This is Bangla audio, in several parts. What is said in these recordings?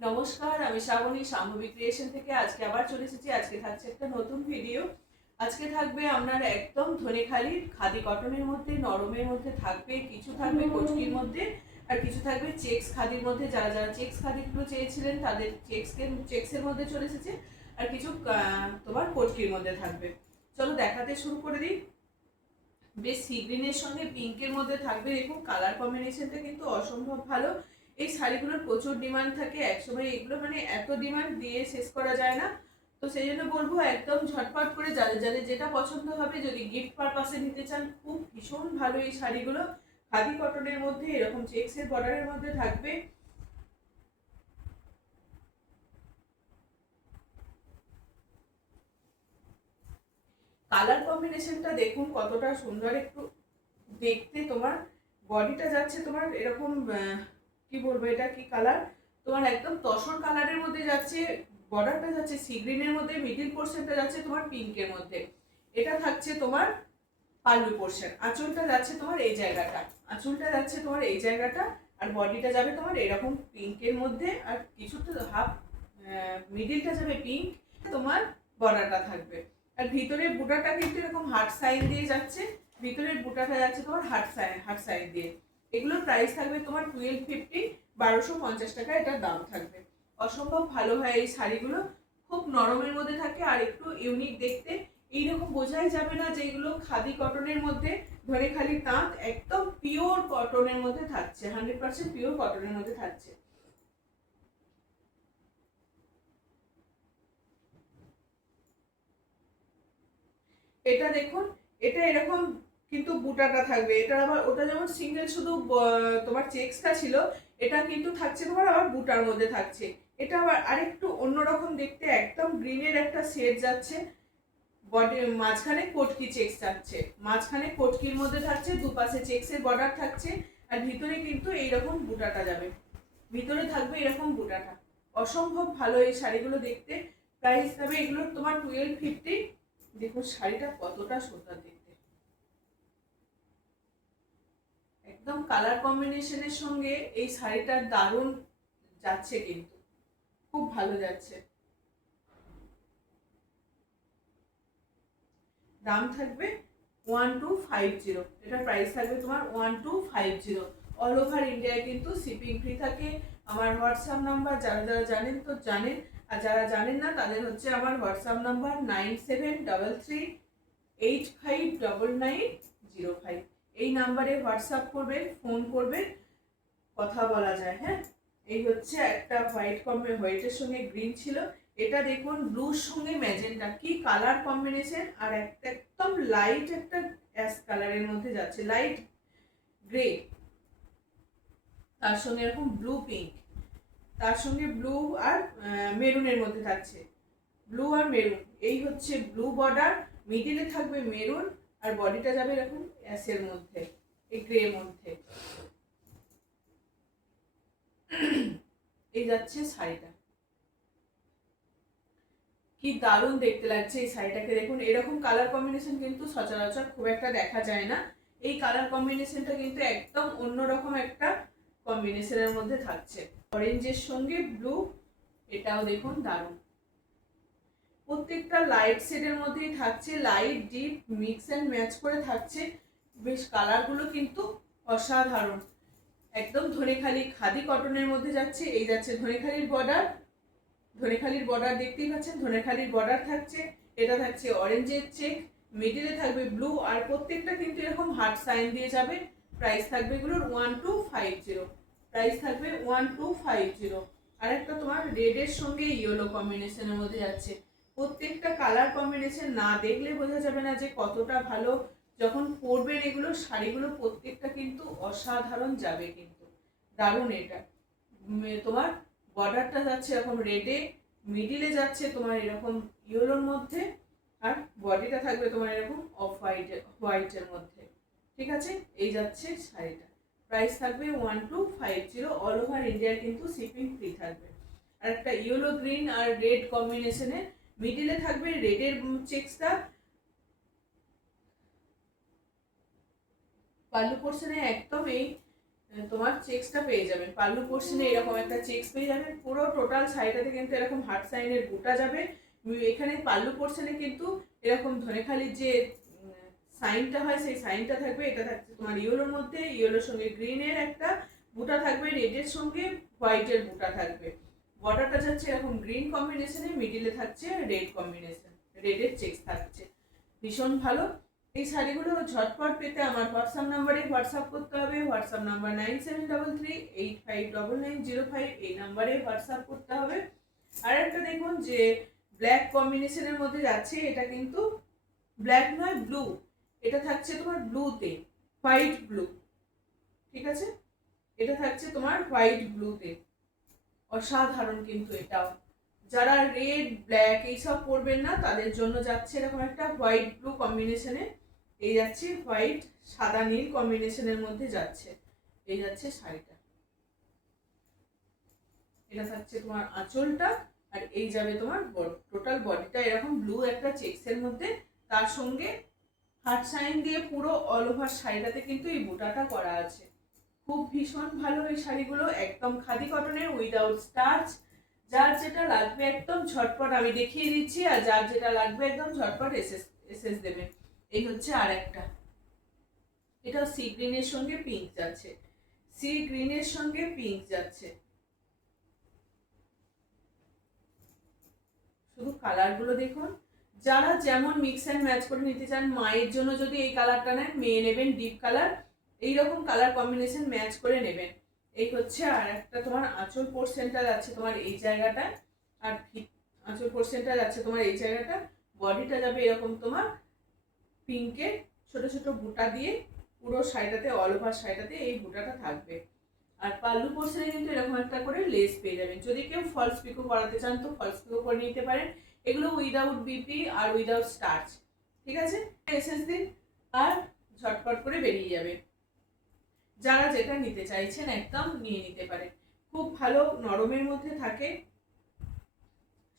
নমস্কার, আমি শ্রাবণী শাম্ভবী ক্রিয়েশন থেকে আজকে আবার চলে এসেছি। আজকে থাকছে একটা নতুন ভিডিও। আজকে থাকবে আপনার একদম ধনেখালি খাদি কটনের মধ্যে, নরমের মধ্যে থাকবে, কিছু থাকবে কটকির মধ্যে আর কিছু থাকবে চেক্স খাদির মধ্যে। যারা যারা চেক্স খাদিগুলো চেয়েছিলেন তাদের চেক্সের মধ্যে চলে এসেছে, আর কিছু তোমার কটকির মধ্যে থাকবে। চলো দেখাতে শুরু করে দিই। বেশ সি গ্রিনের সঙ্গে পিঙ্কের মধ্যে থাকবে। দেখুন কালার কম্বিনেশনটা কিন্তু অসম্ভব ভালো। এই শাড়িগুলোর প্রচুর ডিমান্ড থাকে, একসময় এগুলো মানে এত ডিমান্ড দিয়ে শেষ করা যায় না। তো সেই জন্য বলবো একদম ঝটপট করে যাদের যাদের যেটা পছন্দ হবে, যদি গিফট পারপাসে নিতে চান, খুব ভীষণ ভালো এই শাড়িগুলো। খাদি কটনের মধ্যে এরকম চেক্সের বর্ডারের মধ্যে থাকবে। কালার কম্বিনেশনটা দেখুন কতটা সুন্দর একটু দেখতে। তোমার বডিটা যাচ্ছে তোমার এরকম কি বলবো, এটা কি কালার, তোমার একদম তসর কালারের মধ্যে যাচ্ছে। বর্ডারটা যাচ্ছে সি গ্রিনের মধ্যে, মিডিল পোর্শনটা যাচ্ছে তোমার পিঙ্কের মধ্যে। এটা থাকছে তোমার পাল্লু পোর্শন। আঁচলটা যাচ্ছে তোমার এই জায়গাটা, আঁচলটা যাচ্ছে তোমার এই জায়গাটা, আর বডিটা যাবে তোমার এরকম পিঙ্কের মধ্যে, আর কিছুটা হাফ মিডিলটা যাবে পিঙ্ক, তোমার বর্ডারটা থাকবে। আর ভিতরের বুটাটা কিন্তু এরকম হার্ট সাইন দিয়ে যাচ্ছে, ভিতরের বুটাটা যাচ্ছে তোমার হার্ট সাইন দিয়ে। এগুলোর প্রাইস থাকবে তোমার 1250, 1250 টাকা এটার দাম থাকবে। অসম্ভব ভালো হয় এই শাড়িগুলো, খুব নরমের মধ্যে থাকে আর একটু ইউনিক দেখতে। এইরকম বোঝাই যাবে না যে এগুলো খাদি কটনের মধ্যে, ধনেখালি তাঁত, একদম পিওর কটনের মধ্যে থাকছে, 100% পিওর কটনের মধ্যে থাকছে। এটা দেখুন, এটা এরকম কিন্তু বুটাটা থাকবে। এটা আবার ওটা যেমন সিঙ্গেল শুধু তোমার চেক্সটা ছিল, এটা কিন্তু থাকছে তোমার আবার বুটার মধ্যে থাকছে। এটা আবার আরেকটু অন্যরকম দেখতে, একদম গ্রিনের একটা শেড যাচ্ছে। বডি মাঝখানে কটকি চেক্স থাকছে, মাঝখানে কটকির মধ্যে থাকছে, দুপাশে চেক্সের বর্ডার থাকছে, আর ভিতরে কিন্তু এইরকম বুটাটা যাবে, ভিতরে থাকবে এরকম বুটাটা। অসম্ভব ভালো এই শাড়িগুলো দেখতে। প্রাইস যাবে এগুলো তোমার 1250। দেখুন শাড়িটা কতটা সুন্দর দেখতে, একদম কালার কম্বিনেশনের সঙ্গে এই শাড়িটার দারুণ যাচ্ছে, কিন্তু খুব ভালো যাচ্ছে। দাম থাকবে 1250, এটা প্রাইস থাকবে তোমার 1250। অল ওভার ইন্ডিয়ায় কিন্তু শিপিং ফ্রি থাকে। আমার হোয়াটসঅ্যাপ নাম্বার যারা যারা জানেন তো জানেন, আর যারা জানেন না তাদের হচ্ছে আমার হোয়াটসঅ্যাপ নাম্বার 9733859905। এই নাম্বারে হোয়াটসঅ্যাপ করবেন, ফোন করবেন, কথা বলা যায়। হ্যাঁ, এই হচ্ছে একটা হোয়াইটের সঙ্গে গ্রিন ছিল, এটা দেখুন ব্লুর সঙ্গে ম্যাজেন্টা, কি কালার কম্বিনেশন। আর একটা একদম লাইট একটা অ্যাশ কালারের মধ্যে যাচ্ছে, লাইট গ্রে, তার সঙ্গে এরকম ব্লু পিঙ্ক, তার সঙ্গে ব্লু আর মেরুনের মধ্যে থাকছে, ব্লু আর মেরুন। এই হচ্ছে ব্লু বর্ডার, মিডিলে থাকবে মেরুন, আর বডিটা যাবে এরকম অ্যাশের মধ্যে, এই গ্রে মধ্যে। এই যাচ্ছে শাড়িটা, কি দারুণ দেখতে লাগছে এই শাড়িটাকে। দেখুন এরকম কালার কম্বিনেশন কিন্তু সচরাচর খুব একটা দেখা যায় না। এই কালার কম্বিনেশনটা কিন্তু একদম অন্যরকম একটা কম্বিনেশনের মধ্যে থাকছে, অরেঞ্জের সঙ্গে ব্লু। এটাও দেখুন দারুণ, প্রত্যেকটা লাইট শেডের মধ্যেই থাকছে, light deep mix and match করে থাকছে। বেশ কালারগুলো কিন্তু অসাধারণ, একদম ধনেখালি খাদি কটনের মধ্যে যাচ্ছে। এই যাচ্ছে ধনেখালির বর্ডার, ধনেখালির বর্ডার দেখতেই পাচ্ছেন, ধনেখালির বর্ডার থাকছে। এটা থাকছে অরেঞ্জের চেক, মিডিলে থাকবে ব্লু, আর প্রত্যেকটা কিন্তু এরকম হার্ট সাইন দিয়ে যাবে। প্রাইস থাকবে এগুলোর 1250, প্রাইস থাকবে 1250। আর একটা তোমার রেডের সঙ্গে ইয়েলো কম্বিনেশনের মধ্যে যাচ্ছে। প্রত্যেকটা কালার কম্বিনেশন না দেখলে বোঝা যাবে না যে কতটা ভালো। যখন পরবেন এগুলো শাড়িগুলো প্রত্যেকটা কিন্তু অসাধারণ যাবে, কিন্তু দারুণ এটা। তোমার বর্ডারটা যাচ্ছে এরকম রেডে, মিডিলে যাচ্ছে তোমার এরকম ইয়েলোর মধ্যে, আর বডিটা থাকবে তোমার এরকম অফ হোয়াইটের মধ্যে। ঠিক আছে, এই যাচ্ছে শাড়িটা, প্রাইস থাকবে 1250। অল ওভার ইন্ডিয়া কিন্তু শিপিং ফ্রি থাকবে। আর একটা ইয়েলো গ্রিন আর রেড কম্বিনেশনে, মিডিলে থাকবে রেডের চেক্সটা, পাল্লু পোর্শনে একদম এই তোমার চেক্সটা পেয়ে যাবেন। পাল্লু পোর্শনে এরকম একটা চেক্স পেয়ে যাবেন। পুরো টোটাল শাড়িটাতে কিন্তু এরকম হার্ট সাইনের বুটা যাবে। এখানে পাল্লু পোর্শনে কিন্তু এরকম ধনেখালির যে সাইনটা হয় সেই সাইনটা থাকবে। এটা থাকছে তোমার ইয়েলোর মধ্যে, ইয়েলোর সঙ্গে গ্রিনের একটা বুটা থাকবে, রেডের সঙ্গে হোয়াইটের বুটা থাকবে। বর্ডারটা যাচ্ছে এরকম গ্রিন কম্বিনেশনে, মিডিলে থাকছে রেড কম্বিনেশন, রেডের চেক্স থাকছে। ভীষণ ভালো। এই শাড়িগুলো ঝটপট পেতে আমার হোয়াটসঅ্যাপ নাম্বারে হোয়াটসঅ্যাপ করতে হবে। হোয়াটসঅ্যাপ নাম্বার 9733859905, এই নাম্বারে হোয়াটসঅ্যাপ করতে হবে। আর একটা দেখুন যে ব্ল্যাক কম্বিনেশনের মধ্যে যাচ্ছে, এটা কিন্তু ব্ল্যাক নয়, ব্লু। এটা থাকছে তোমার ব্লুতে, হোয়াইট ব্লু। ঠিক আছে, এটা থাকছে তোমার হোয়াইট ব্লুতে। অসাধারণ কিন্তু এটাও। যারা রেড ব্ল্যাক এইসব পরবেন না তাদের জন্য যাচ্ছে এরকম একটা হোয়াইট ব্লু কম্বিনেশনে। এই যাচ্ছে হোয়াইট সাদা নীল কম্বিনেশনের মধ্যে যাচ্ছে, এই যাচ্ছে শাড়িটা। এটা থাকছে তোমার আঁচলটা, আর এই যাবে তোমার টোটাল বডিটা এরকম ব্লু একটা চেক্সের মধ্যে। তার সঙ্গে হার্ট সাইন দিয়ে পুরো অল ওভার শাড়িটাতে কিন্তু এই বুটাটা করা আছে। খুব ভীষণ ভালো এই শাড়িগুলো, একদম খাদি কটনের, উইদাউট স্টার্চ। যার যেটা লাগবে একদম ঝটপট আমি দেখিয়ে দিচ্ছি, আর যার যেটা লাগবে একদম ঝটপট এসএস দেবে। এই হচ্ছে আর একটা, এটা সি গ্রিনের সঙ্গে পিঙ্ক যাচ্ছে, সি গ্রিনের সঙ্গে পিঙ্ক যাচ্ছে। শুধু কালারগুলো দেখুন, যারা যেমন মিক্স অ্যান্ড ম্যাচ করে নিতে চান। মায়ের জন্য যদি এই কালারটা নেন, মেয়ে নেবেন ডিপ কালার, এইরকম কালার কম্বিনেশন ম্যাচ করে নেবেন। এই হচ্ছে আর একটা তোমার আঁচল পোর্শনটা যাচ্ছে তোমার এই জায়গাটা, আর আঁচল পোর্শনটা যাচ্ছে তোমার এই জায়গাটা। বডিটা যাবে এরকম তোমার পিঙ্কের ছোট ছোট বুটা দিয়ে, পুরো শাড়িটাতে অল ওভার শাড়িটাতে এই বুটাটা থাকবে। আর পাল্লু পোর্শনে কিন্তু এরকম একটা করে লেস পেয়ে যাবেন। যদি কেউ ফলস পিকো করাতে চান তো ফলস পিকো করে নিতে পারেন। এগুলো উইদাউট বিপি আর উইদাউট স্টার্চ। ঠিক আছে, এসএস দিন আর ঝটপট করে বেরিয়ে যাবে। যারা যেটা নিতে চাইছেন একদম নিয়ে নিতে পারেন। খুব ভালো নরমের মধ্যে থাকে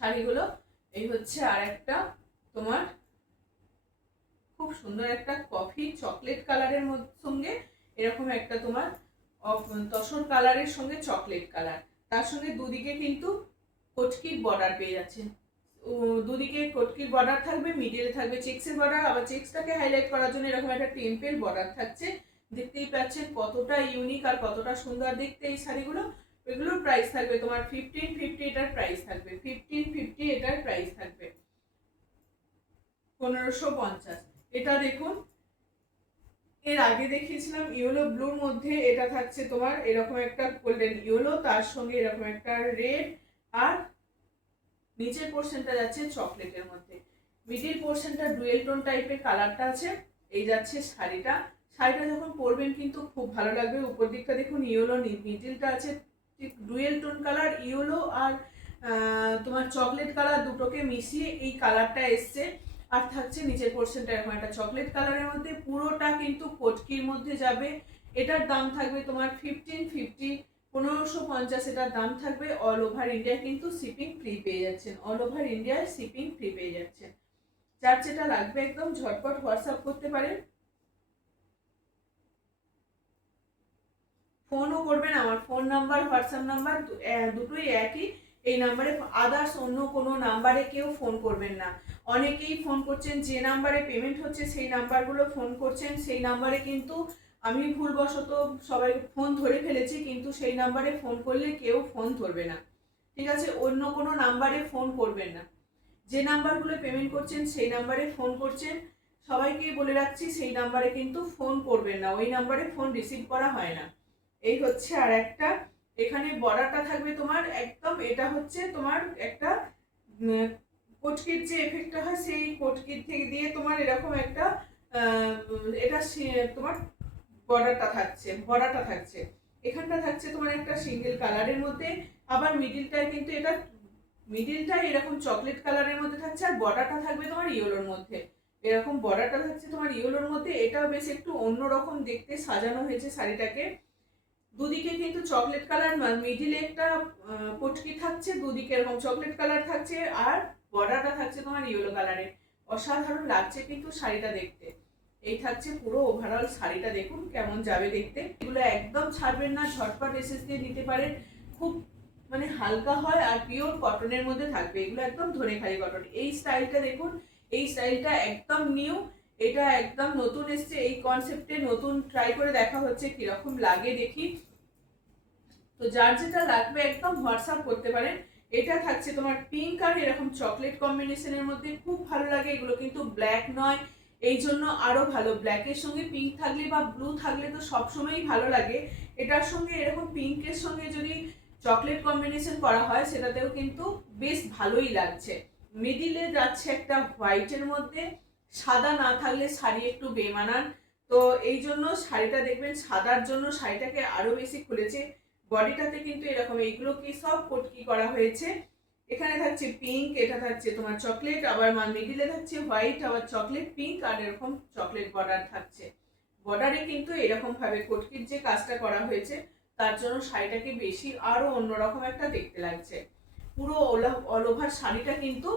শাড়িগুলো। এই হচ্ছে আর একটা তোমার খুব সুন্দর একটা কফি চকলেট কালারের সঙ্গে এরকম একটা তোমার তসর কালারের সঙ্গে চকলেট কালার, তার সঙ্গে দুদিকে কিন্তু কটকির বর্ডার পেয়ে যাচ্ছেন। দুদিকে কটকির বর্ডার থাকবে, মিডিলে থাকবে চেক্সের বর্ডার, আবার চেক্সটাকে হাইলাইট করার জন্য এরকম একটা টেম্পেল বর্ডার থাকছে। দেখতেই পাচ্ছেন কতটা ইউনিক আর কতটা সুন্দর দেখতে এই শাড়িগুলো। এগুলোর প্রাইস থাকবে তোমার 1550, এটার প্রাইস থাকবে 1550, এটার প্রাইস থাকবে 1550। এটা দেখুন, এর আগে দেখিয়েছিলাম ইয়েলো ব্লুর মধ্যে, এটা থাকছে তোমার এরকম একটা গোল্ডেন ইয়েলো, তার সঙ্গে এরকম একটা রেড, আর নিচের পোর্শনটা যাচ্ছে চকলেটের মধ্যে। মিডিল পোর্শনটা ডুয়েল টোন টাইপের কালারটা আছে। এই যাচ্ছে শাড়িটা। শাড়িটা যখন পরবেন কিন্তু খুব ভালো লাগবে। উপর দিকটা দেখুন ইয়েলো, মিডিলটা আছে ঠিক ডুয়েল টোন কালার, ইয়েলো আর তোমার চকলেট কালার দুটোকে মিশিয়ে এই কালারটা এসছে। আর থাকছে নিচের পোর্শনটা এরকম একটা চকলেট কালারের মধ্যে, পুরোটা কিন্তু কটকির মধ্যে যাবে। এটার দাম থাকবে তোমার 1550, 1550 এটার দাম থাকবে। অল ওভার ইন্ডিয়া কিন্তু শিপিং ফ্রি পেয়ে যাচ্ছেন, অল ওভার ইন্ডিয়ায় শিপিং ফ্রি পেয়ে যাচ্ছেন। যার যেটা লাগবে একদম ঝটপট হোয়াটসঅ্যাপ করতে পারেন, ফোনও করবেন। আমার ফোন নাম্বার হোয়াটসঅ্যাপ নাম্বার দুটোই একই। এই নাম্বারে আদার্স অন্য কোনো নাম্বারে কেউ ফোন করবেন না। অনেকেই ফোন করছেন, যে নাম্বারে পেমেন্ট হচ্ছে সেই নাম্বারগুলো ফোন করছেন, সেই নাম্বারে কিন্তু আমি ভুলবশত সবাই ফোন ধরে ফেলেছি, কিন্তু সেই নাম্বারে ফোন করলে কেউ ফোন ধরবে না। ঠিক আছে, অন্য কোনো নাম্বারে ফোন করবেন না। যে নাম্বারগুলো পেমেন্ট করছেন সেই নাম্বারে ফোন করছেন, সবাইকে বলে রাখছি সেই নাম্বারে কিন্তু ফোন করবেন না, ওই নাম্বারে ফোন রিসিভ করা হয় না। এই হচ্ছে আর একটা, এখানে বর্ডারটা থাকবে তোমার একদম, এটা হচ্ছে তোমার একটা কটকির যে এফেক্টটা হয় সেই কটকির থেকে দিয়ে তোমার এরকম একটা এটা তোমার বর্ডারটা থাকছে। এখানটা থাকছে তোমার একটা সিঙ্গেল কালারের মধ্যে, আবার মিডিলটায় কিন্তু এটা মিডিলটা এরকম চকলেট কালারের মধ্যে থাকছে, আর বর্ডারটা থাকবে তোমার ইয়েলোর মধ্যে। এরকম বর্ডারটা থাকছে তোমার ইয়েলোর মধ্যে। এটাও বেশ একটু অন্যরকম দেখতে সাজানো হয়েছে শাড়িটাকে। দুদিকে কিন্তু চকলেট কালার, মিডিলে একটা পটকি থাকছে, দুদিকে এরকম চকলেট কালার থাকছে, আর বর্ডারটা থাকছে তোমার ইয়েলো কালারের। অসাধারণ লাগছে কিন্তু শাড়িটা দেখতে। এই থাকছে পুরো ওভারঅল শাড়িটা, দেখুন কেমন যাবে দেখতে। এগুলো একদম ছাড়বেন না, ঝটপট এসএস দিয়ে নিতে পারেন। খুব মানে হালকা হয় আর পিওর কটনের মধ্যে থাকবে, এগুলো একদম ধনেখালি কটন। এই স্টাইলটা দেখুন, এই স্টাইলটা একদম নিউ, এটা একদম নতুন এসছে এই কনসেপ্টে, নতুন ট্রাই করে দেখা হচ্ছে কিরকম লাগে দেখি। তো যার যেটা লাগবে একদম হোয়াটসঅ্যাপ করতে পারেন। এটা থাকছে তোমার পিঙ্ক আর এরকম চকলেট কম্বিনেশনের মধ্যে, খুব ভালো লাগে। এগুলো কিন্তু ব্ল্যাক নয়, এই জন্য আরো ভালো। ব্ল্যাকের সঙ্গে পিঙ্ক থাকলে বা ব্লু থাকলে তো সবসময়ই ভালো লাগে, এটার সঙ্গে এরকম পিঙ্কের সঙ্গে যদি চকলেট কম্বিনেশন করা হয় সেটাতেও কিন্তু বেশ ভালোই লাগছে। মিডিলে যাচ্ছে একটা হোয়াইটের মধ্যে, সাদা না থাকলে শাড়ি একটু বেমানান, তো এই জন্য শাড়িটা দেখবেন সাদার জন্য শাড়িটাকে আরো বেশি খুলেছে। বডিটাতে কিন্তু এরকম এইগুলো কি সব পটকি করা হয়েছে। এখানে থাকছে পিঙ্ক, এটা থাকছে তোমার চকলেট, আবার মিডিলে থাকছে হোয়াইট, আবার চকলেট পিঙ্ক, আর এরকম চকলেট বর্ডার থাকছে। বর্ডারে কিন্তু এরকম ভাবে কটকির যে কাজটা করা হয়েছে তার জন্য শাড়িটাকে বেশি আরো অন্যরকম একটা দেখতে লাগছে। পুরো অল ওভার শাড়িটা কিন্তু,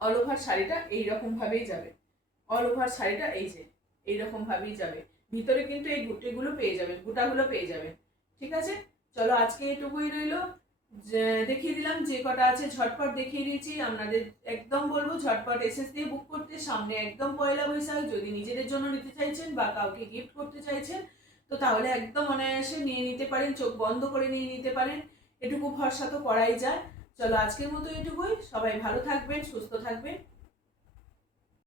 অল ওভার শাড়িটা এইরকম ভাবেই যাবে। অল ওভার শাড়িটা এই যে এইরকম ভাবেই যাবে, ভিতরে কিন্তু এই গুটিগুলো পেয়ে যাবেন, গুটাগুলো পেয়ে যাবেন। ঠিক আছে, চলো আজকে এটুকুই রইলো। দেখিয়ে দিলাম যে কটা আছে, ঝটপট দেখিয়ে দিয়েছি। আপনাদের একদম বলবো ঝটপট এসএস দিয়ে বুক করতে। সামনে একদম পয়লা বৈশাখ, যদি নিজেদের জন্য নিতে চাইছেন বা কাউকে গিফট করতে চাইছেন তো তাহলে একদম অনায়াসে নিয়ে নিতে পারেন, চোখ বন্ধ করে নিয়ে নিতে পারেন, এটুকু ভরসা তো করাই যায়। চলো আজকের মতো এটুকুই, সবাই ভালো থাকবেন, সুস্থ থাকবেন।